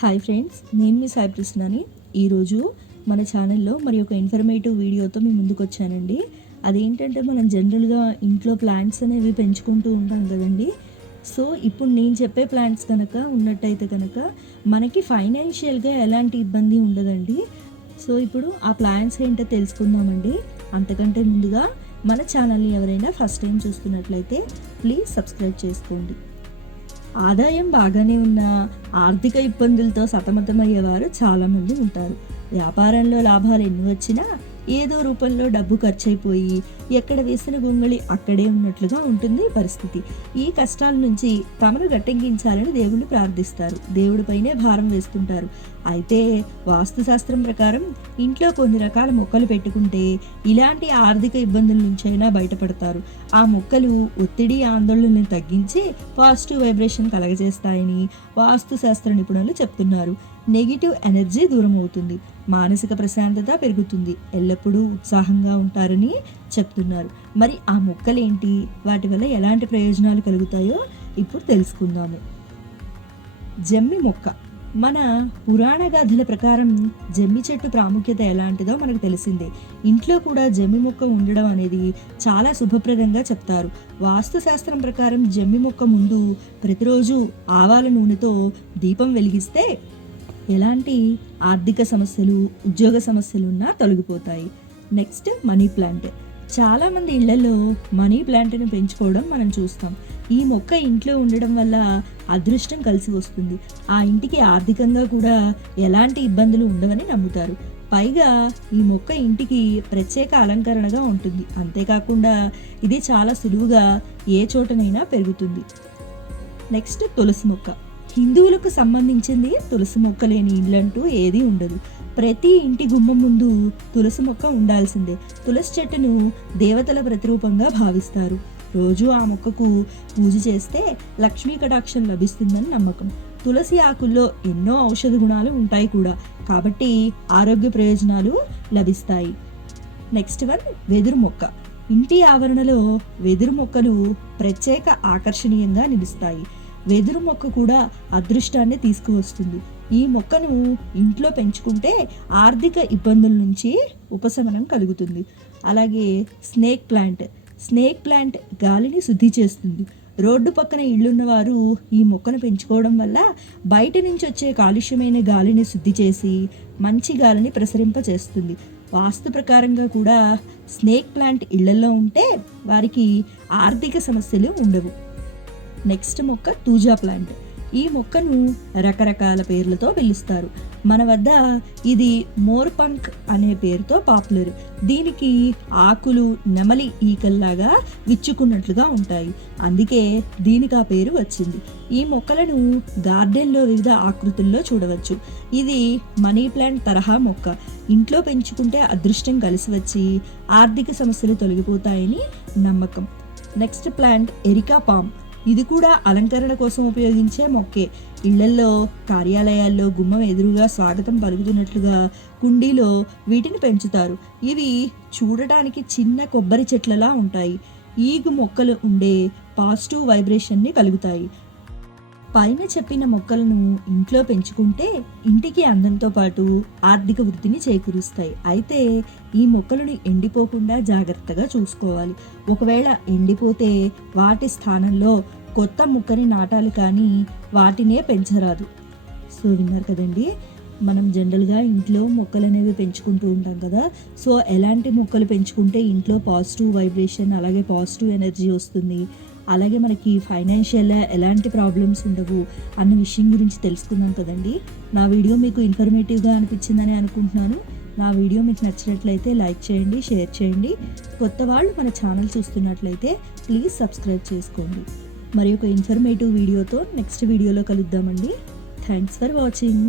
Hi friends, నేను మీ సాయి కృష్ణని. ఈరోజు మన ఛానల్లో మరి ఒక ఇన్ఫర్మేటివ్ వీడియోతో మీ ముందుకు వచ్చానండి. అదేంటంటే మనం జనరల్గా ఇంట్లో ప్లాంట్స్ అనేవి పెంచుకుంటూ ఉంటాం కదండి. సో ఇప్పుడు నేను చెప్పే ప్లాంట్స్ కనుక ఉన్నట్టయితే కనుక మనకి ఫైనాన్షియల్గా ఎలాంటి ఇబ్బంది ఉండదండి. సో ఇప్పుడు ఆ ప్లాంట్స్ ఏంటో తెలుసుకుందామండి. అంతకంటే ముందుగా మన ఛానల్ని ఎవరైనా ఫస్ట్ టైం చూస్తున్నట్లయితే ప్లీజ్ సబ్స్క్రైబ్ చేసుకోండి. ఆదాయం బాగానే ఉన్న ఆర్థిక ఇబ్బందులతో సతమతమయ్యేవారు చాలామంది ఉంటారు. వ్యాపారంలో లాభాలు ఎన్ని వచ్చినా ఏదో రూపంలో డబ్బు ఖర్చయిపోయి ఎక్కడ వేసిన గొంగళి అక్కడే ఉన్నట్లుగా ఉంటుంది పరిస్థితి. ఈ కష్టాల నుంచి తమను గట్టెక్కించాలని దేవుణ్ణి ప్రార్థిస్తారు, దేవుడిపైనే భారం వేస్తుంటారు. అయితే వాస్తుశాస్త్రం ప్రకారం ఇంట్లో కొన్ని రకాల మొక్కలు పెట్టుకుంటే ఇలాంటి ఆర్థిక ఇబ్బందుల నుంచైనా బయటపడతారు. ఆ మొక్కలు ఒత్తిడి ఆందోళనని తగ్గించి పాజిటివ్ వైబ్రేషన్ కలగజేస్తాయని వాస్తుశాస్త్ర నిపుణులు చెప్తున్నారు. నెగిటివ్ ఎనర్జీ దూరం అవుతుంది, మానసిక ప్రశాంతత పెరుగుతుంది, ఎల్లప్పుడూ ఉత్సాహంగా ఉంటారని చెప్తున్నారు. మరి ఆ మొక్కలేంటి, వాటి వల్ల ఎలాంటి ప్రయోజనాలు కలుగుతాయో ఇప్పుడు తెలుసుకుందాము. జమ్మి మొక్క. మన పురాణ గాథల ప్రకారం జమ్మి చెట్టు ప్రాముఖ్యత ఎలాంటిదో మనకు తెలిసిందే. ఇంట్లో కూడా జమ్మి మొక్క ఉండడం అనేది చాలా శుభప్రదంగా చెప్తారు. వాస్తుశాస్త్రం ప్రకారం జమ్మి మొక్క ముందు ప్రతిరోజు ఆవాల నూనెతో దీపం వెలిగిస్తే ఎలాంటి ఆర్థిక సమస్యలు, ఉద్యోగ సమస్యలు ఉన్నా తొలగిపోతాయి. Next money plant. చాలామంది ఇళ్లలో మనీ ప్లాంట్ని పెంచుకోవడం మనం చూస్తాం. ఈ మొక్క ఇంట్లో ఉండడం వల్ల అదృష్టం కలిసి వస్తుంది. ఆ ఇంటికి ఆర్థికంగా కూడా ఎలాంటి ఇబ్బందులు ఉండవని నమ్ముతారు. పైగా ఈ మొక్క ఇంటికి ప్రత్యేక అలంకరణగా ఉంటుంది. అంతేకాకుండా ఇది చాలా సులువుగా ఏ చోటనైనా పెరుగుతుంది. నెక్స్ట్ తులసి మొక్క. హిందువులకు సంబంధించింది తులసి మొక్క లేని ఇల్లంటూ ఏదీ ఉండదు. ప్రతి ఇంటి గుమ్మం ముందు తులసి మొక్క ఉండాల్సిందే. తులసి చెట్టును దేవతల ప్రతిరూపంగా భావిస్తారు. రోజు ఆ మొక్కకు పూజ చేస్తే లక్ష్మీ కటాక్షం లభిస్తుందని నమ్మకం. తులసి ఆకుల్లో ఎన్నో ఔషధ గుణాలు ఉంటాయి కూడా, కాబట్టి ఆరోగ్య ప్రయోజనాలు లభిస్తాయి. నెక్స్ట్ వన్ వెదురు మొక్క. ఇంటి ఆవరణలో వెదురు మొక్కలు ప్రత్యేక ఆకర్షణీయంగా నిలుస్తాయి. వెదురు మొక్క కూడా అదృష్టాన్ని తీసుకువస్తుంది. ఈ మొక్కను ఇంట్లో పెంచుకుంటే ఆర్థిక ఇబ్బందుల నుంచి ఉపశమనం కలుగుతుంది. అలాగే స్నేక్ ప్లాంట్. స్నేక్ ప్లాంట్ గాలిని శుద్ధి చేస్తుంది. రోడ్డు పక్కన ఇళ్ళున్న వారు ఈ మొక్కను పెంచుకోవడం వల్ల బయట నుంచి వచ్చే కాలుష్యమైన గాలిని శుద్ధి చేసి మంచి గాలిని ప్రసరింపచేస్తుంది. వాస్తు ప్రకారంగా కూడా స్నేక్ ప్లాంట్ ఇళ్లలో ఉంటే వారికి ఆర్థిక సమస్యలు ఉండవు. నెక్స్ట్ మొక్క తూజా ప్లాంట్. ఈ మొక్కను రకరకాల పేర్లతో పిలుస్తారు. మన వద్ద ఇది మోర్పంక్ అనే పేరుతో పాపులర్. దీనికి ఆకులు నెమలి ఈకల్లాగా విచ్చుకున్నట్లుగా ఉంటాయి, అందుకే దీనికి ఆ పేరు వచ్చింది. ఈ మొక్కలను గార్డెన్లో వివిధ ఆకృతుల్లో చూడవచ్చు. ఇది మనీ ప్లాంట్ తరహా మొక్క. ఇంట్లో పెంచుకుంటే అదృష్టం కలిసి వచ్చి ఆర్థిక సమస్యలు తొలగిపోతాయని నమ్మకం. Next plant areca palm. ఇది కూడా అలంకరణ కోసం ఉపయోగించే మొక్కే. ఇళ్లల్లో, కార్యాలయాల్లో గుమ్మం ఎదురుగా స్వాగతం పలుకుతున్నట్లుగా కుండీలో వీటిని పెంచుతారు. ఇవి చూడటానికి చిన్న కొబ్బరి చెట్లలా ఉంటాయి. ఈగు మొక్కలు ఉండే పాజిటివ్ వైబ్రేషన్ని కలుగుతాయి. పైన చెప్పిన మొక్కలను ఇంట్లో పెంచుకుంటే ఇంటికి అందంతో పాటు ఆర్థిక వృద్ధిని చేకూరుస్తాయి. అయితే ఈ మొక్కలను ఎండిపోకుండా జాగ్రత్తగా చూసుకోవాలి. ఒకవేళ ఎండిపోతే వాటి స్థానంలో కొత్త మొక్కని నాటాలి, కానీ వాటినే పెంచరాదు. సో విన్నారు కదండి, మనం జనరల్గా ఇంట్లో మొక్కలు అనేవి పెంచుకుంటూ ఉంటాం కదా. సో ఎలాంటి మొక్కలు పెంచుకుంటే ఇంట్లో పాజిటివ్ వైబ్రేషన్, అలాగే పాజిటివ్ ఎనర్జీ వస్తుంది, అలాగే మనకి ఫైనాన్షియల్గా ఎలాంటి ప్రాబ్లమ్స్ ఉండవు అన్న విషయం గురించి తెలుసుకుందాం కదండి. నా వీడియో మీకు ఇన్ఫర్మేటివ్గా అనిపించిందని అనుకుంటున్నాను. నా వీడియో మీకు నచ్చినట్లయితే లైక్ చేయండి, షేర్ చేయండి. కొత్త వాళ్ళు మన ఛానల్ చూస్తున్నట్లయితే ప్లీజ్ సబ్స్క్రైబ్ చేసుకోండి. మరి ఒక ఇన్ఫర్మేటివ్ వీడియోతో నెక్స్ట్ వీడియోలో కలుద్దామండి. Thanks for watching.